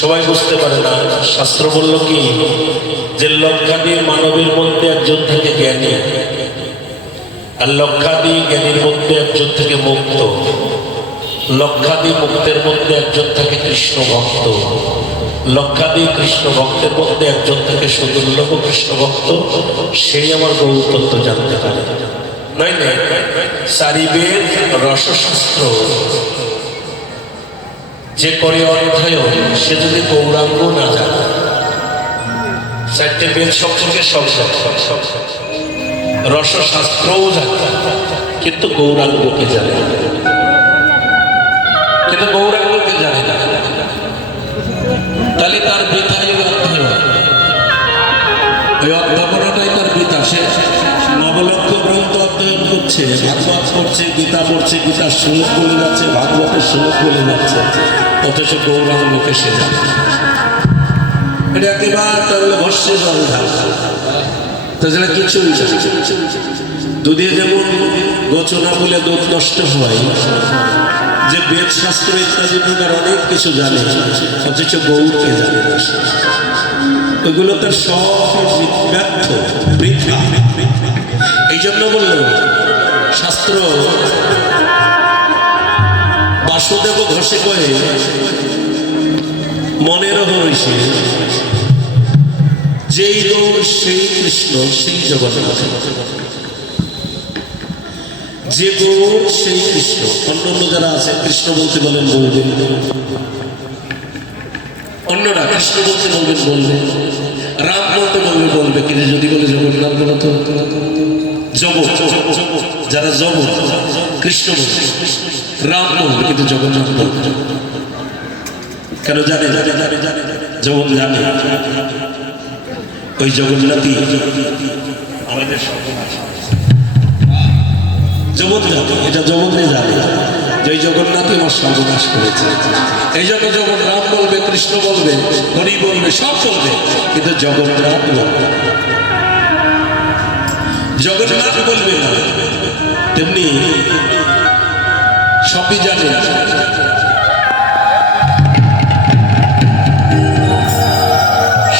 সবাই বুঝতে পারে না। শাস্ত্র বলল কি যে লক্ষাদি মানবের মধ্যে একজন থেকে জ্ঞানী, আর লক্ষাদি জ্ঞানীর মধ্যে একজন থেকে মুক্ত, লক্ষাদি মুক্তের মধ্যে একজন থেকে কৃষ্ণ ভক্ত, লক্ষাদি কৃষ্ণ ভক্তের মধ্যে একজন থেকে সুদুর্লভ কৃষ্ণ ভক্ত। সেই আমার গৌর তত্ত্ব জানতে পারে। নয় নয়, চারিবেদ রসশাস্ত্র যে করে অধ্যয়ন, সে যদি গৌরাঙ্গ না জানে, চারটে বেদ সম্পর্কে সব রসশাস্ত্রও জানে, কিন্তু গৌরাঙ্গকে জানে না, কিন্তু গৌরাঙ্গকে জানে না, তাহলে তার বৃথাই অধ্যয়ন, ওই অধ্যাপনাটাই তার বৃথা। সে নবলক্ষ গ্রন্থ অধ্যয়ন করছে, ভাগবত পড়ছে, গীতা পড়ছে, গীতার শ্লোক বলে যাচ্ছে, ভাগবতের শ্লোক বলে যাচ্ছে, অথচ গৌরাঙ্গকে সে জানে। এটা একেবারে তাহলে ভস্যে জল ঢাল, তাছাড়া কিছুই দুধে যেমন গোচনা বলে দুধ নষ্ট হয়, যে বেদ শাস্ত্র ইত্যাদি প্রকার অনেক কিছু জানে, অথচ গৌরকে জানে না। ওইগুলো তার সব ব্যর্থ, বৃথা। এই জন্য বলল শাস্ত্র বাসুদেব ঘষে কয়ে মনের হইছে, যেই গৌর সেই কৃষ্ণ সেই জগন্নাথ, যে গৌর সেই কৃষ্ণ। অন্য যারা আছে কৃষ্ণ বলতে বলেন বলবেন, অন্যরা কৃষ্ণ বলতে বলবেন বলবেন, রাম বলতে বলবে বলবে, কিন্তু যদি বলে জগন্নাথ বলো তো জগৎ, যারা জগৎ কৃষ্ণ বলবে, রাম বলবে, কিন্তু জগন্নাথ বলবে। কেন জানে? জগৎ জানে ওই জগন্নাথই আমাদের জগৎ জানে, এটা জগৎই জানে যে ওই জগন্নাথই আমার সর্বনাশ করেছে। এই জন্য যখন রাম বলবে, কৃষ্ণ বলবে, হরি বলবে, সব বলবে, কিন্তু জগন্নাথ বলবে, জগন্নাথ বলবে না। তেমনি সবই জানে,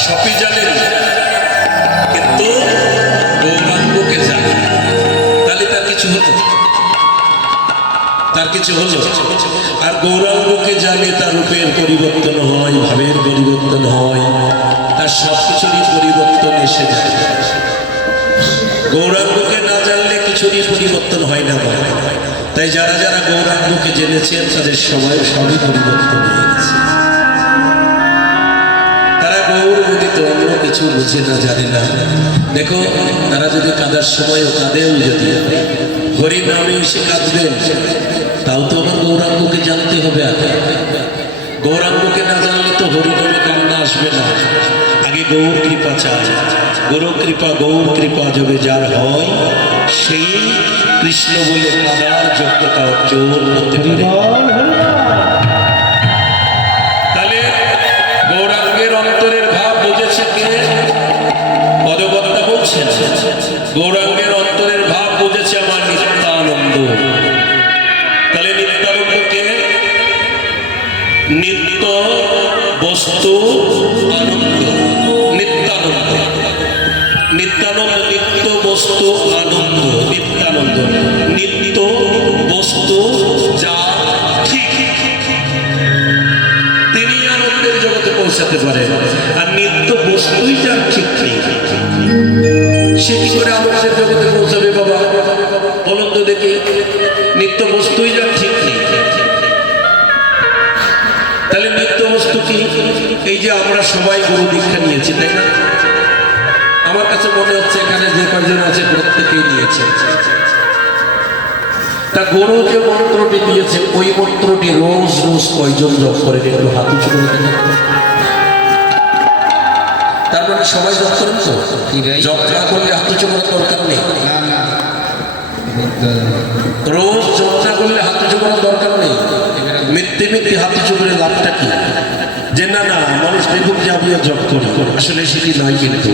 সবই জানেন, কিন্তু গৌরাঙ্গকে জানে। তাহলে তার কিছু হতো, তার কিছু হলো। আর গৌরাঙ্গকে জানে, তার রূপের পরিবর্তন হয়, ভাবের পরিবর্তন হয়, তার সব কিছুরই পরিবর্তন এসে যায়। গৌরাঙ্গকে না জানলে কিছুরই পরিবর্তন হয় না। তাই যারা যারা গৌরাঙ্গকে জেনেছেন তাদের সবাই সবই পরিবর্তন হয়ে গেছে। তারা গৌর ব্যতীত অন্য কিছু বুঝে না, জানে না। দেখো, তারা যদি কাঁদার সময়ও কাঁদেও, যদি হরি নামে এসে কাঁদবেন, তাও তো আমার গৌরাঙ্গকে জানতে হবে। গৌরাঙ্গকে না জানলে তো হরি নামে কান্না আসবে না। আগে গৌর কৃপা চায়, গুরু কৃপা গৌর কৃপা যবে যার হয়, সেই কৃষ্ণ বলে কাঁদার যোগ্যতা অর্জন করতে পারে। তাহলে গৌরাঙ্গের অন্তরের ভাব বুঝেছে কে? পদবত্তা বলছেন গৌরাঙ্গের অন্তরের ভাব বুঝেছে আমার নিত্যানন্দ। তাহলে নিত্যানন্দকে নিত্য বস্তু আনন্দ, নিত্যানন্দ, নিত্যানন্দ, নিত্য বস্তু আনন্দ, নিত্যানন্দ, নিত্য বস্তু যা ঠিক, তিনি আনন্দের জগতে পৌঁছাতে পারেন। আর নিত্য বস্তুই যার ঠিক নেই, সে কি করে আনন্দের জগতে পৌঁছাবে? বাবা বলুন তো দেখি, নিত্য বস্তুই যার ঠিক নেই। তাহলে নিত্য বস্তু কি? এই যে আমরা সবাই গুরু দীক্ষা নিয়েছি, তাই না? আমার কাছে মনে হচ্ছে এখানে যে কয়জন আছে প্রত্যেকেই নিয়েছে। তা গুরু যে মন্ত্রটি দিয়েছে, ওই মন্ত্রটি রোজ রোজ কয়জন জপ করে? একটু হাত উঁচু করে দেখেন। তার মানে সবাই জপ করেন তো? জপ না করলে হাত উঁচু করার দরকার নেই। রোজ জপ না করলে হাত উঁচু করার দরকার নেই। মিথ্যে মিথ্যে হাত উঁচু করে লাভটা কি? যে না না মানুষ দেখুক যে আমিও জপ করি, আসলে সেটি নয়। কিন্তু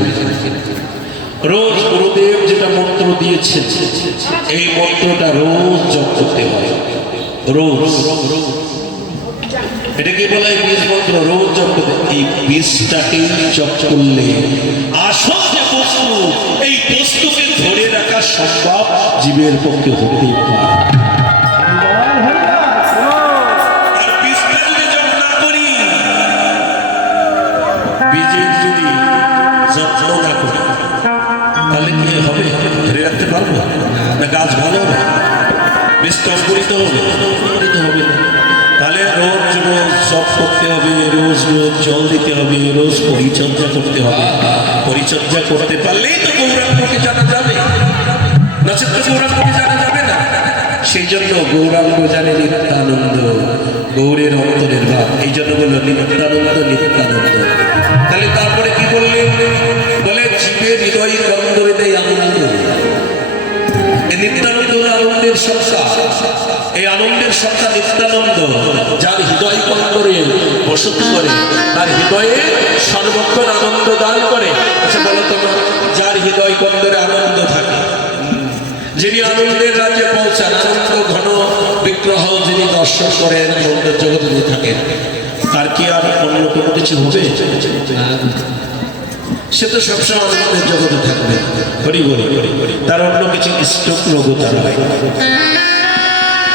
রোজ গুরুদেব যেটা মন্ত্র দিয়েছেন, এই মন্ত্রটা রোজ জপ করতে হয়। রোজ এটাকে বলা হয় বীজ মন্ত্র, রোজ জপ করতে। এই বীজটাকে জপ করলে আসল যে বস্তু, এই বস্তুকে ধরে রাখা সম্ভব জীবের পক্ষে হতেই পারে। আর বীজটা যদি জপ না করি, বীজের যদি যত্ন না করি, তাহলে কি হবে? ধরে রাখতে পারবো না? গাছ ভালো হবে? বীজটা অঙ্কুরিত হবে? অঙ্কুরিত হবে না। তাহলে রোজ রোজ জপ করতে হবে, রোজ রোজ জল দিতে হবে, রোজ পরিচর্যা করতে হবে। পরিচর্যা করতে পারলেই তো গৌরাঙ্গকে জানা যাবে, নচেত তো গৌরাঙ্গকে জানা যাবে না। সেই জন্য গৌরাঙ্গ জানে নিত্যানন্দ, গৌরের অন্তরের ভাব। এই জন্য বলল নিত্যানন্দ নিত্যানন্দ। তাহলে তারপরে কি বললেন? বলে জীবের হৃদয় কন্দরে দেয় আনন্দ। এই নিত্যানন্দ আনন্দের সত্তা, এই আনন্দের সত্তা নিত্যানন্দ। যার হৃদয় কন্দরে বসতি করে, তার হৃদয়ে সর্বক্ষণ আনন্দ দান করে। আচ্ছা বলো তো, যার হৃদয় কন্দরে আনন্দ থাকে, যিনি আনন্দের রাজ্যে পৌঁছান, আনন্দ ঘন বিগ্রহ যিনি দর্শন করেন, আনন্দের জগতে যিনি থাকেন, তার কি আর অন্য কোনো কিছু হবে? সে তো সবসময় আনন্দের জগতে থাকবে। হরি বলি, তার অন্য কিছু স্টোক রোগও তার হয়।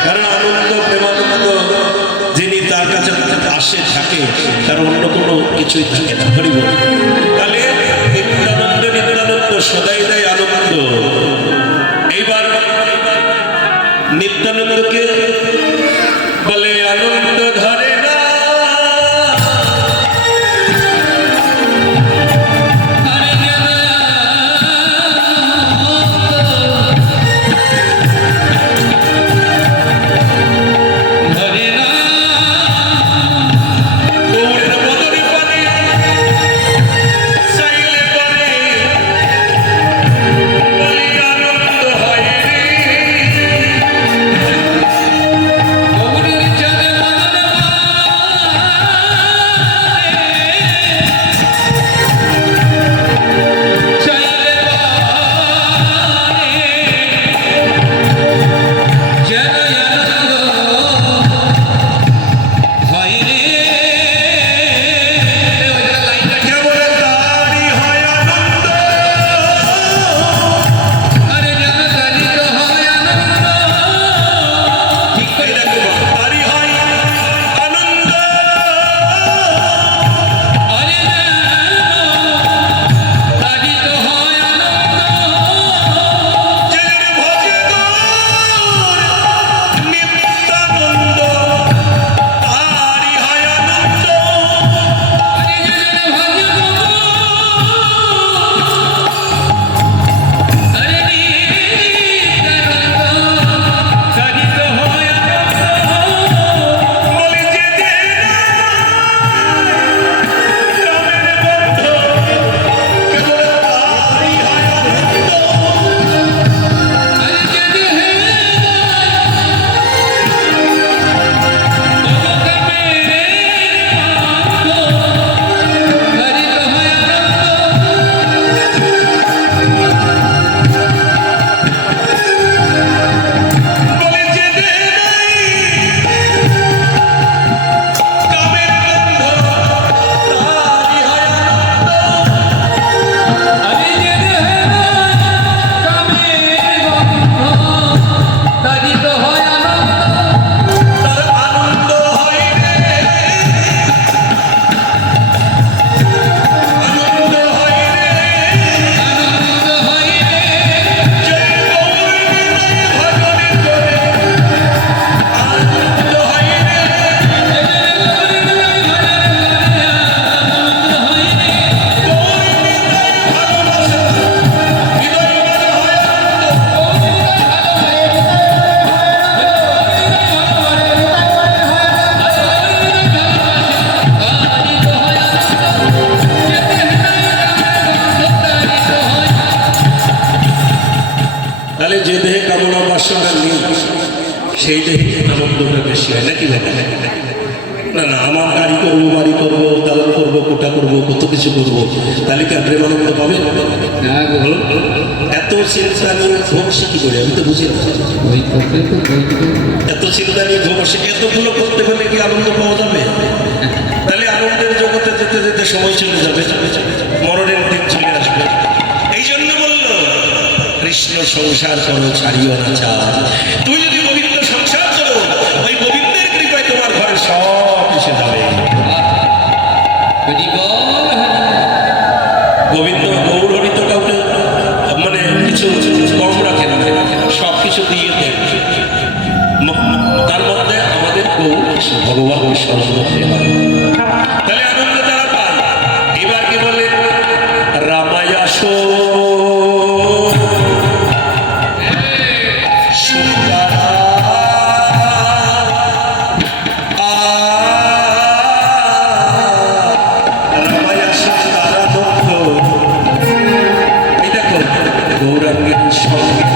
কারণ আনন্দ প্রেমানন্দ যিনি তার কাছে আসে থাকে, তার অন্য কোনো কিছুই থাকে না। হরি বলি। তাহলে নিত্যানন্দ নিত্যানন্দ সদাই দেয় আনন্দ। এইবার নিত্যানন্দকে বলে আনন্দ ধরে না, সেই দেখে আনন্দটা বেশি হয় নাকি ভাই? না না, আমার গাড়ি করবো, বাড়ি করবো, দালান করবো, কোটা করবো, কত কিছু করবো, তাহলে কি প্রেমানন্দ পাবে? এত চিন্তা নিয়ে ঘুমসে কি করে? আমি তো বুঝি না। এত চিন্তা নিয়ে ঘুমসে এতগুলো করতে পারলে কি আনন্দ পাওয়া যাবে? যেতে যেতে সময় চলে যাবে, মরণের দিন চলে আসবে। এই জন্য বলল কৃষ্ণ সংসার করো ছাড়িও না ছাড়। তুই যদি গোবিন্দ সংসার করো, ওই গোবিন্দের কৃপায় তোমার ঘরে সব এসে যাবে। গোবিন্দ গৌর হরি তো কাউকে মানে কিছু কম রাখে না, সব কিছু দিয়ে দেন। তার মধ্যে আমাদের গৌর ভগবানকে স্মরণ করতে হবে, তাহলে আনন্দ তারা পায়। এবার কি বলে রামায়াসো গৌরাঙ্গের সঙ্গে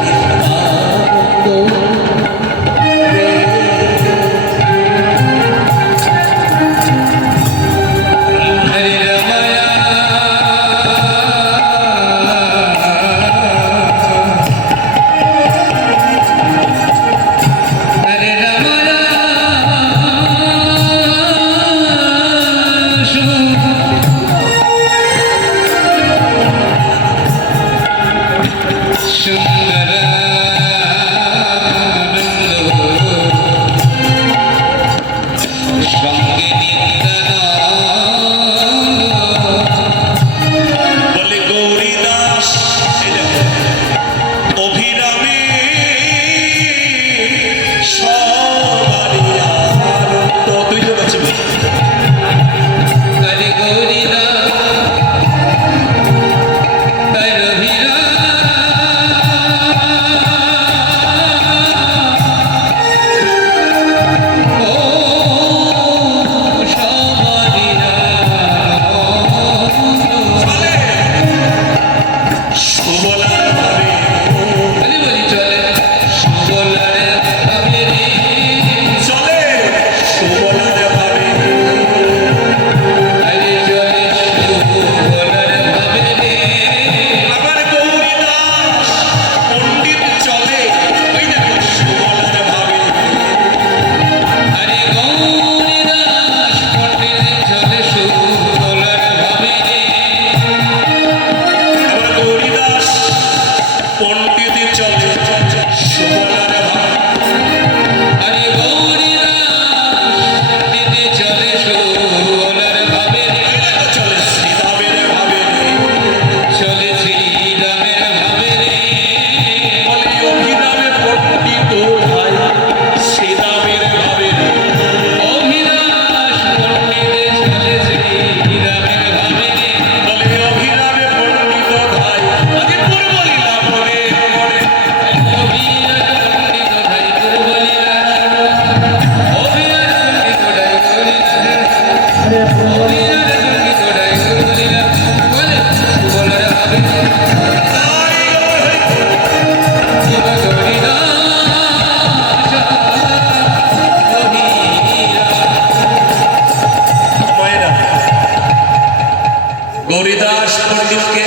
গৌরীদাস পণ্ডিতকে,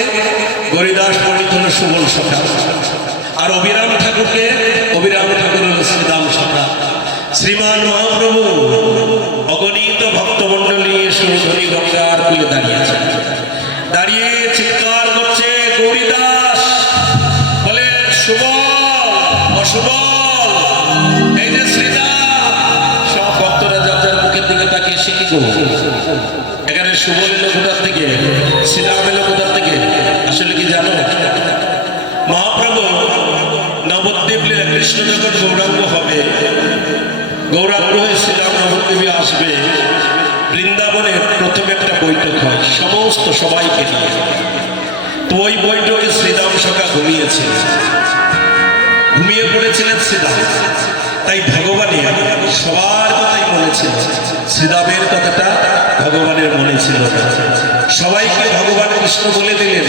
গৌরীদাস পণ্ডিত হল সুবল সখা, আর অভিরাম ঠাকুরকে, অভিরাম ঠাকুর হল শ্রীদাম সখা। শ্রীমান মহাপ্রভু অগণিত ভক্তমণ্ডলী সুধনী গঙ্গার কুলে দাঁড়িয়েছে, দাঁড়িয়ে চিৎকার করছে গৌরীদাস বলে সুবল অসুবল, এই যে শ্রীদাম। সব ভক্তরা যার যার মুখের দিকে তাকিয়ে শিখি এখানে সুবল এলো কোথার থেকে, শ্রীরাম এলো কোথার থেকে? আসলে কি জানো, মহাপ্রভু নবদ্বীপ কৃষ্ণ যখন গৌরাঙ্গ হবে, গৌরাঙ্গ হয়ে শ্রীরাম নবদ্বীপে আসবে, বৃন্দাবনে প্রথমে একটা বৈঠক হয় সমস্ত সবাইকে নিয়ে। তো ওই বৈঠকে শ্রীরাম সখা ঘুমিয়েছে, ঘুমিয়ে পড়েছিলেন শ্রীরাম। তাই ভগবানের সবার কথাই মনে ছিল, শ্রীরামের কথাটা ভগবানের মনে ছিল না। সবাইকে ভগবান কৃষ্ণ বলে দিলেন,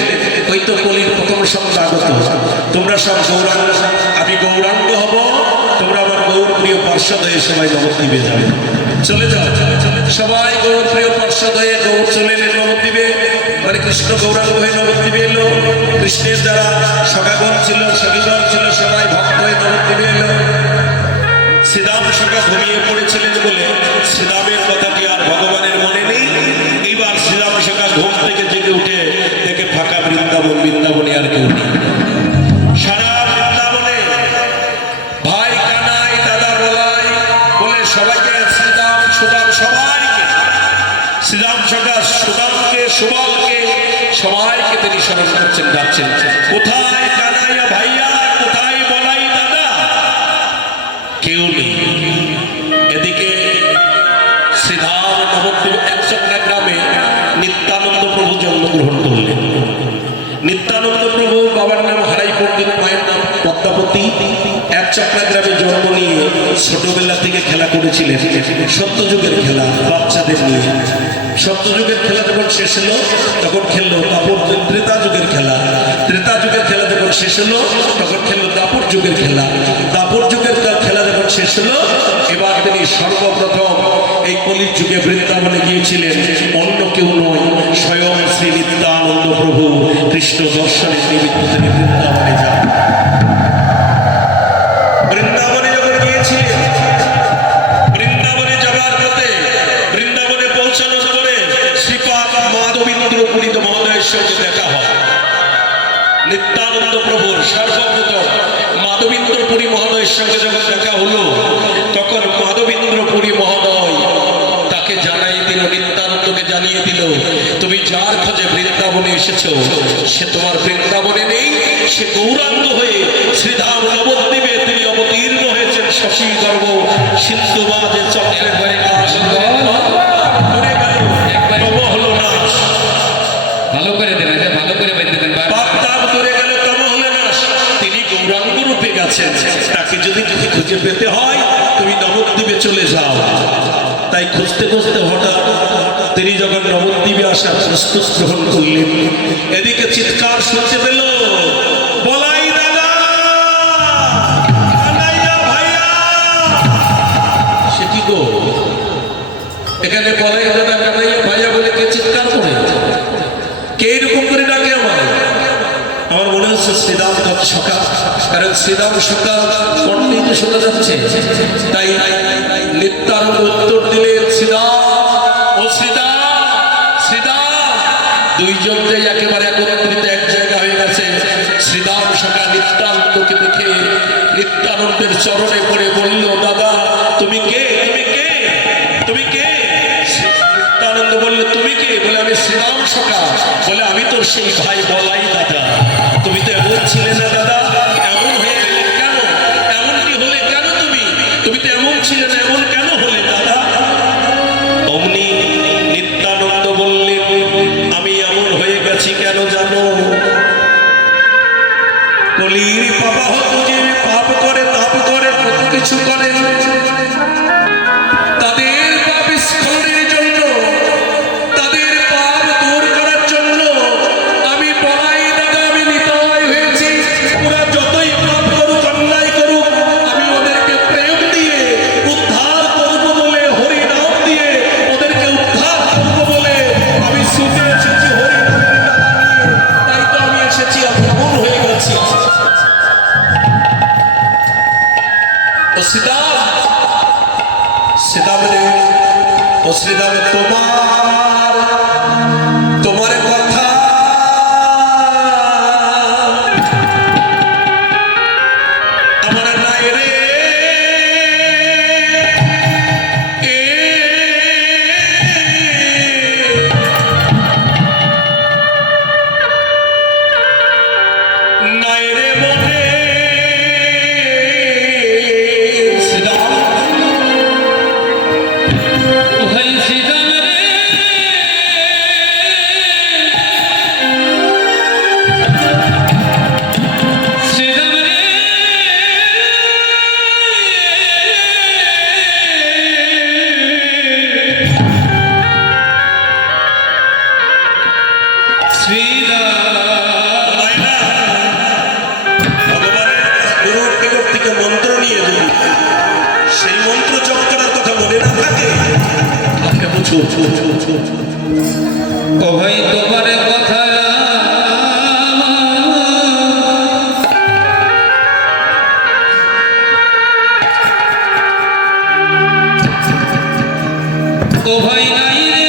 ওই তো কলির প্রথম সঙ্গে আগত, তোমরা সব গৌরাঙ্গ, আমি গৌরাঙ্গ হব, তোমরা আমার গৌর প্রিয় পার্ষদ হয়ে সবাই নবদ্বীপে যাবে, চলে যাও। সবাই গৌর প্রিয় পার্ষদ হয়ে গৌর চলে এলেন নবদ্বীপে। মানে কৃষ্ণ গৌরাঙ্গ হয়ে নবদ্বীপে এলো, কৃষ্ণের যারা সখাগণ ছিল, সখীগণ ছিল, সবাই ভক্ত হয়ে নবদ্বীপে এলো। শ্রীরাম সখা ঘুমিয়ে পড়েছিলেন বলে শ্রীরামের কথাটি আর ভগবানের মনে নেই। এইবার শ্রীরাম সকাল ঘুম থেকে জেগে উঠে দেখে ফাঁকা বৃন্দাবন, বৃন্দাবনে আর কেউ নেই। সারা বৃন্দাবনে ভাই কানাই, দাদা বলাই বলে সবাইকে শ্রীরাম সুদাম, সবাইকে শ্রীরাম সকা সুদামকে সুবলকে সবাইকে তিনি স্মরণ করছেন, ডাকছেন, কোথায় কানাইয়া ভাইয়া, কোথায় বলাই দাদা, কেউ নেই। এদিকে শ্রীধাম নবদ্বীপ একচক্রা গ্রামে নিত্যানন্দ প্রভু জন্মগ্রহণ করলেন। নিত্যানন্দ প্রভু বাবার নাম হারাই পণ্ডিত, মায়ের নাম পদ্মাবতী। একচক্রা গ্রামে জন্ম নিয়ে ছোটবেলা থেকে খেলা করেছিলেন, সত্যযুগের খেলা বাচ্চাদের নিয়ে। সত্যযুগের খেলা যখন শেষ হলো তখন খেললো তারপর ত্রেতা যুগের খেলা। ত্রেতা যুগের খেলা যখন শেষ হলো তখন খেললো দাপর যুগের খেলা। দাপর যুগের খেলা যখন শেষ হলো এবার তিনি সর্বপ্রথম এই কলির যুগে বৃন্দাবনে গিয়েছিলেন। অন্য কেউ নয়, স্বয়ং শ্রী নিত্যানন্দ প্রভু কৃষ্ণ দর্শনের নিমিত্ত তিনি বৃন্দাবনে যান। বৃন্দাবনে যখন গিয়েছিলেন, বৃন্দাবনে যাবার পথে বৃন্দাবনে পৌঁছানোর পরে শ্রীপাদ মাধবেন্দ্র পুরীত মহোদয়ের সঙ্গে দেখা হয়। নিত্যানন্দ প্রভুর সর্বপ্রথম মাধবেন্দ্র পুরী মহোদয়ের সঙ্গে যখন দেখা হলো তখন মাধবেন্দ্র পুরী মহোদয় তাকে জানাই দিল, নিত্যানন্দকে জানিয়ে দিল, তুমি যার খোঁজে বৃন্দাবনে এসেছো সে তোমার বৃন্দাবনে নেই, সে গৌরাঙ্গ হয়ে শ্রীধাম নবদ্বীপে তিনি অবতীর্ণ হয়েছেন। শশী গর্ভ সিন্ধুবাদে চক্রে ঘরে হলো না, ভালো করে দেন, ভালো করে বেঁধে দেন, পাপ দূরে গেল, তম হলো না, তিনি গৌরাঙ্গ রূপে গেছেন। তাকে যদি খুঁজে পেতে হয় তুমি নবদ্বীপে চলে যাও। তাই খুঁজতে খুঁজতে হঠাৎ তিনি যখন নবদ্বীপে আসার প্রস্তুত গ্রহণ করলেন, এদিকে চিৎকার শুনতে পেল, বলাই দাদা, কানাইয়া ভাইয়া। সে কি গো, এখানে বলাই দাদা কানাইয়া ভাইয়া বলে কে চিৎকার করে, কে এরকম করে ডাকে? আমার মনে হচ্ছে শ্রীরাম সকাল, কারণ শ্রীরাম সকাল কণ্ঠে শোনা যাচ্ছে। তাই নিত্যানন্দ উত্তর দিলেন, শ্রীরাম ও শ্রীরাম, শ্রীরাম। দুইজন যে একেবারে একত্রিত এক জায়গা হয়ে গেছে। শ্রীরাম সকাল নিত্যানন্দকে দেখে নিত্যানন্দের চরণে পড়ে বলল, দাদা তুমি কে, তুমি কে, তুমি কে? নিত্যানন্দ বললে, তুমি কে? বলে, আমি শ্রীরাম সকাল। বলে, আমি তোর সেই ভাই বলাই দাদা। তুমি তো এমন ছিলে না দাদা, এমন হয়ে গেলে কেন? এমনটি হলে কেন? তুমি তো এমন ছিলে না, এমন কেন হলে দাদা? অমনি নিত্যানন্দ বললেন, আমি এমন হয়ে গেছি কেন জানো? কলির পাপা হতো যে পাপ করে, তাপ করে, কত কিছু করে, তাদের পাপ স্খলনের জন্য, তাদের পাপ দূর করার জন্য আমি বলাই দাদা, আমি নিতাই হয়েছি। ওরা যতই পাপ করুক, অন্যায় করুক, আমি ওদেরকে প্রেম দিয়ে উদ্ধার করবো বলে, হরি নাম দিয়ে ওদেরকে উদ্ধার করবো বলে আমি ছুটে এসেছি হরি নামের ডালা নিয়ে। তাই তো আমি এসেছি, আমি এমন হয়ে গেছি। ও শ্রীরাম, শ্রীরামে, ও শ্রীরামে, তোমার কথা আমার নাই রে, নাই রে মনে। মন্ত্র নিয়ে যদি সেই মন্ত্র জপ করার কথা মনে না থাকে, ও ভাই তোমার কথা ও ভাই নাই রে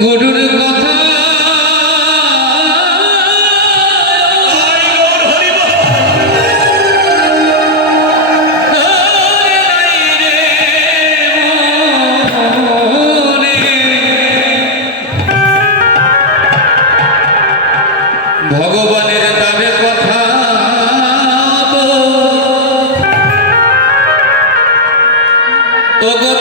গুরুর কথা ভগবানের তবে কথা ওগো